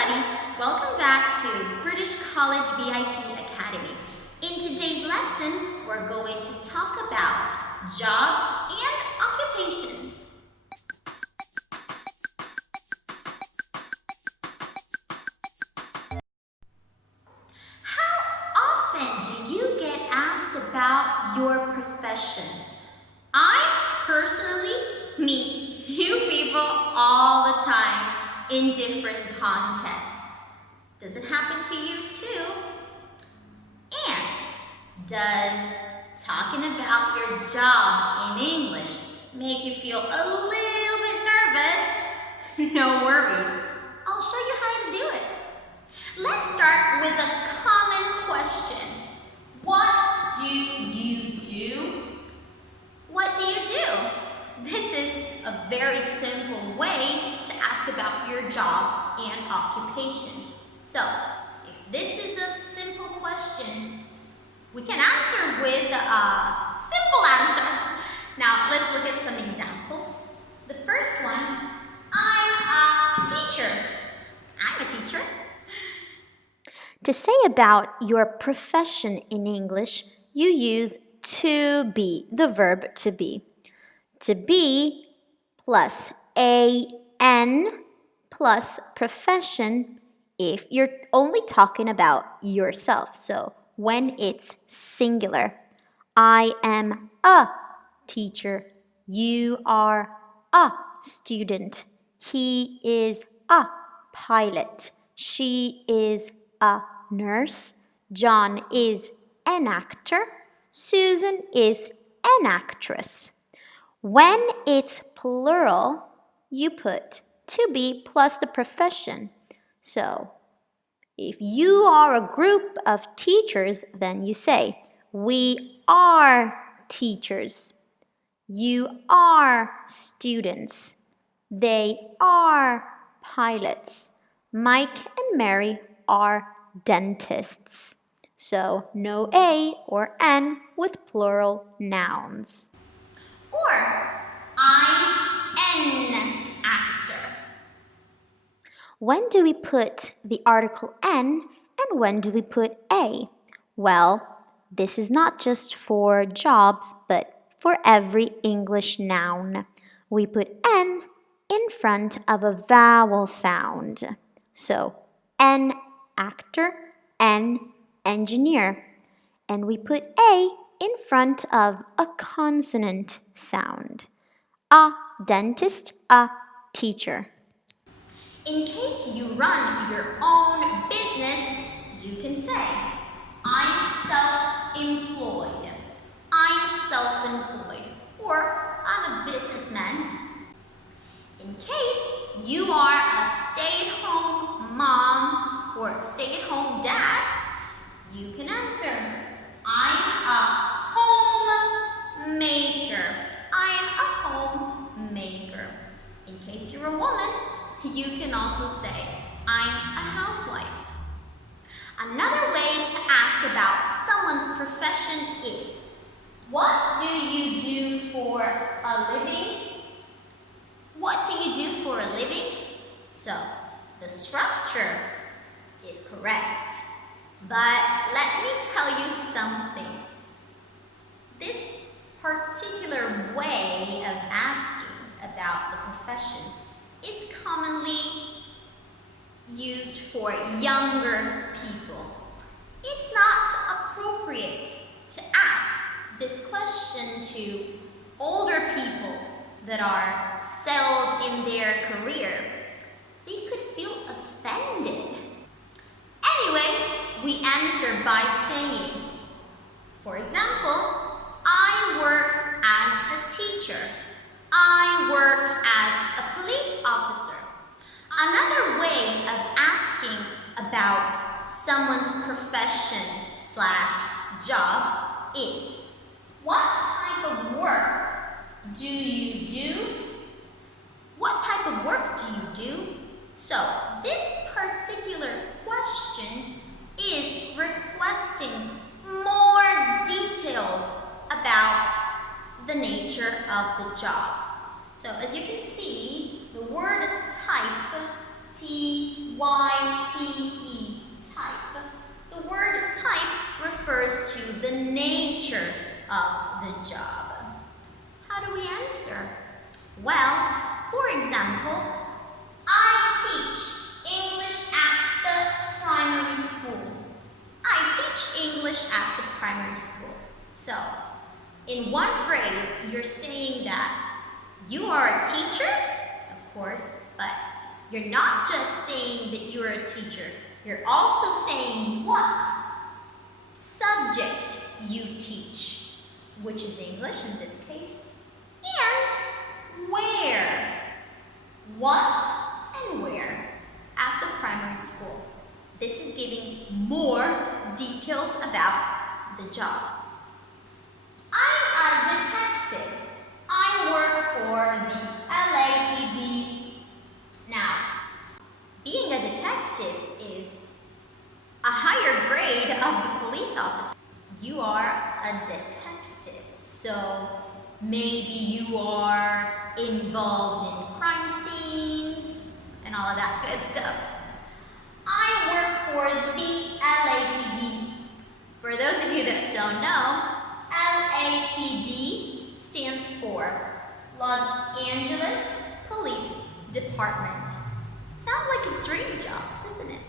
everybody, welcome back to British College VIP Academy. In today's lesson, we're going to talk about jobs and occupations. How often do you get asked about your profession? I personally meet new people all the time in different contexts. Does it happen to you too? And does talking about your job in English make you feel a little bit nervous? No worries. I'll show you how to do it. Let's start with a common question. What do you do? What do you do? This is a very simple way to ask about your job and occupation. So, if this is a simple question, we can answer with a simple answer. Now, let's look at some examples. The first one, I'm a teacher. I'm a teacher. To say about your profession in English, you use to be, the verb to be. To be plus an plus profession if you're only talking about yourself. So when it's singular, I am a teacher. You are a student. He is a pilot. She is a nurse. John is an actor. Susan is an actress. When it's plural, you put to be plus the profession. So, if you are a group of teachers, then you say, we are teachers. You are students. They are pilots. Mike and Mary are dentists. So, no a or an with plural nouns. Or, I'm an actor. When do we put the article an and when do we put a? Well, this is not just for jobs, but for every English noun. We put an in front of a vowel sound. So, an actor, an engineer. And we put a in front of a consonant sound. A dentist, a teacher. In case you run your own business, you can say, I'm self-employed. I'm self-employed. Or I'm a businessman. In case you are a stay-at-home mom or stay-at-home dad, you can answer, I'm a homemaker. I am a homemaker. In case you're a woman, you can also say, I'm a housewife. Another way to ask about someone's profession is, what do you do for a living? What do you do for a living? So, the structure is correct. But let me tell you something. This particular way of asking about the profession is commonly used for younger people. It's not appropriate to ask this question to older people that are settled in their career. They could feel offended. Anyway, we answer by saying, for example, I work as a teacher. I work as a police officer. Another way of asking about someone's profession / job is, what type of work do you do? What type of work do you do? So, this particular question is requesting more details about the nature of the job. So as you can see, the word type, T-Y-P-E, refers to the nature of the job. How do we answer? Well, for example, I teach English at the primary school. I teach English at the primary school. So, in one phrase, you're saying that you are a teacher, of course, but you're not just saying that you're a teacher. You're also saying what subject you teach, which is English in this case, and where. What and where at the primary school. This is giving more details about the job. I'm a detective. I work for the LAPD. Now, being a detective is a higher grade of the police officer. You are a detective, so maybe you are involved in crime scenes and all of that good stuff. I work for the LAPD. For those of you that don't know, LAPD stands for Los Angeles Police Department. Sounds like a dream job, doesn't it?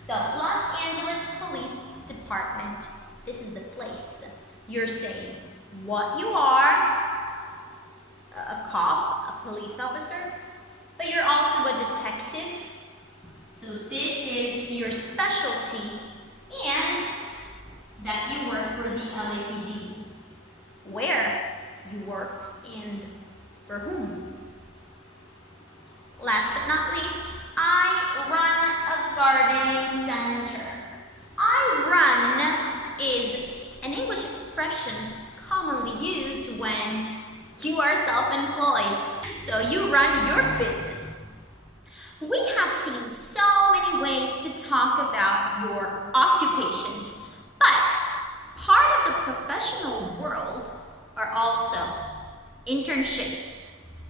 So, Los Angeles Police Department. This is the place. You're saying what you are, a cop, a police officer, but you're also a detective. So this is your specialty, and that you work for the LAPD. Where you work and for whom. Last but not least, I run a gardening center. I run is an English expression commonly used when you are self-employed. So you run your business. We have seen so many ways to talk about your occupation, but part of the professional world are also internships,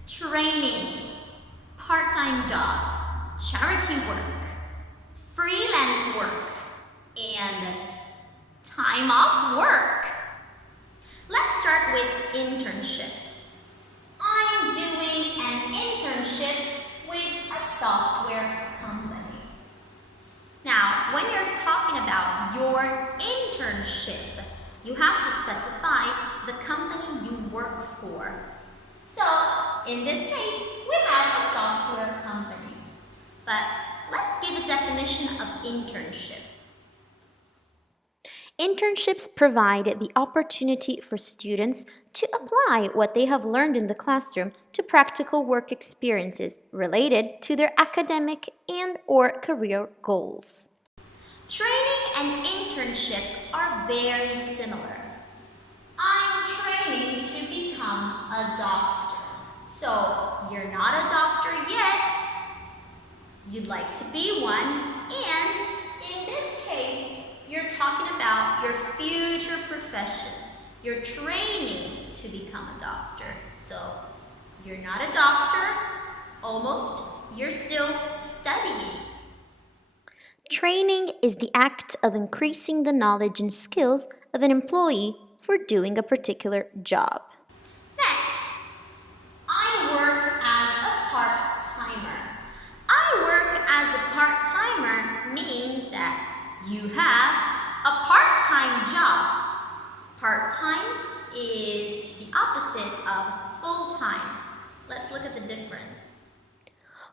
trainings, part-time jobs, charity work, freelance work, and time off work. Let's start with internship. I'm doing an internship with a software company. Now, when you're talking about your internship, you have to specify the company you work for. So, in this case, we have a software company. But let's give a definition of internship. Internships provide the opportunity for students to apply what they have learned in the classroom to practical work experiences related to their academic and/or career goals. Training and internship are very similar. I'm training to become a doctor. So, you're not a doctor yet. You'd like to be one, and in this case, you're talking about your future profession. You're training to become a doctor. So, you're not a doctor, almost, you're still studying. Training is the act of increasing the knowledge and skills of an employee for doing a particular job. Next, I work as a part-timer. I work as a part-timer means that you have a part-time job. Part-time is the opposite of full-time. Let's look at the difference.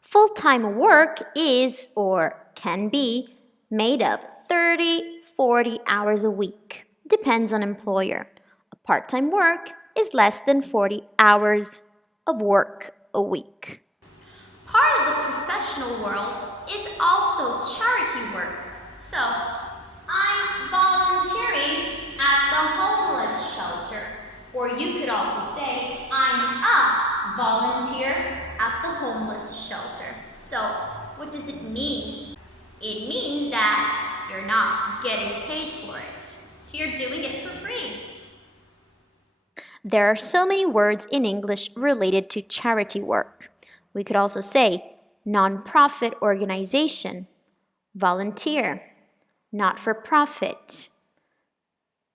Full-time work is, or can be, made of 30, 40 hours a week. Depends on employer. A part-time work is less than 40 hours of work a week. Part of the professional world is also charity work. So, I'm volunteering at the homeless shelter. Or you could also say, I'm a volunteer at the homeless shelter. So, what does it mean? It means that you're not getting paid for it. You're doing it for free. There are so many words in English related to charity work. We could also say non-profit organization, volunteer, not-for-profit,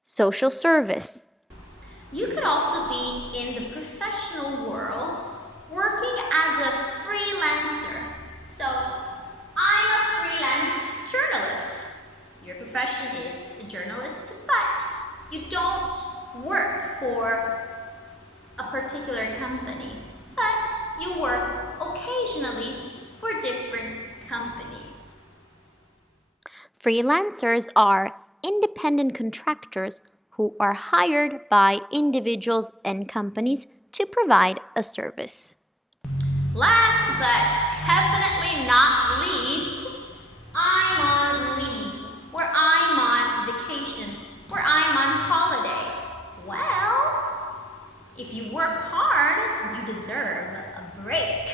social service. You could also be in the professional world working as a freelancer. So, I'm a freelance journalist. Your profession is a journalist, but you don't work for a particular company, but you work occasionally for different companies. Freelancers are independent contractors who are hired by individuals and companies to provide a service. Last but definitely not least, I'm on leave, or I'm on vacation, or I'm on holiday. Well, if you work hard, you deserve a break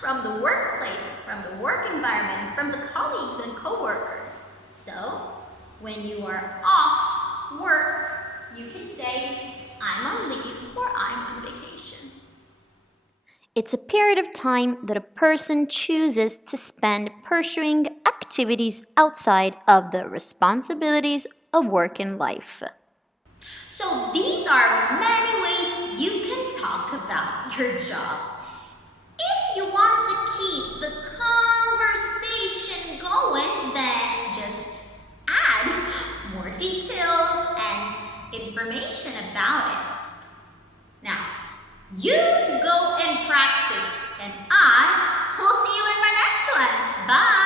from the workplace, from the work environment, from the colleagues and coworkers. So, when you are off work, you can say, I'm on leave or I'm on vacation. It's a period of time that a person chooses to spend pursuing activities outside of the responsibilities of work and life. So these are many ways you can talk about your job. If you want to keep the conversation going, then just add more details and information about it. Now, you go and practice, and I will see you in my next one. Bye!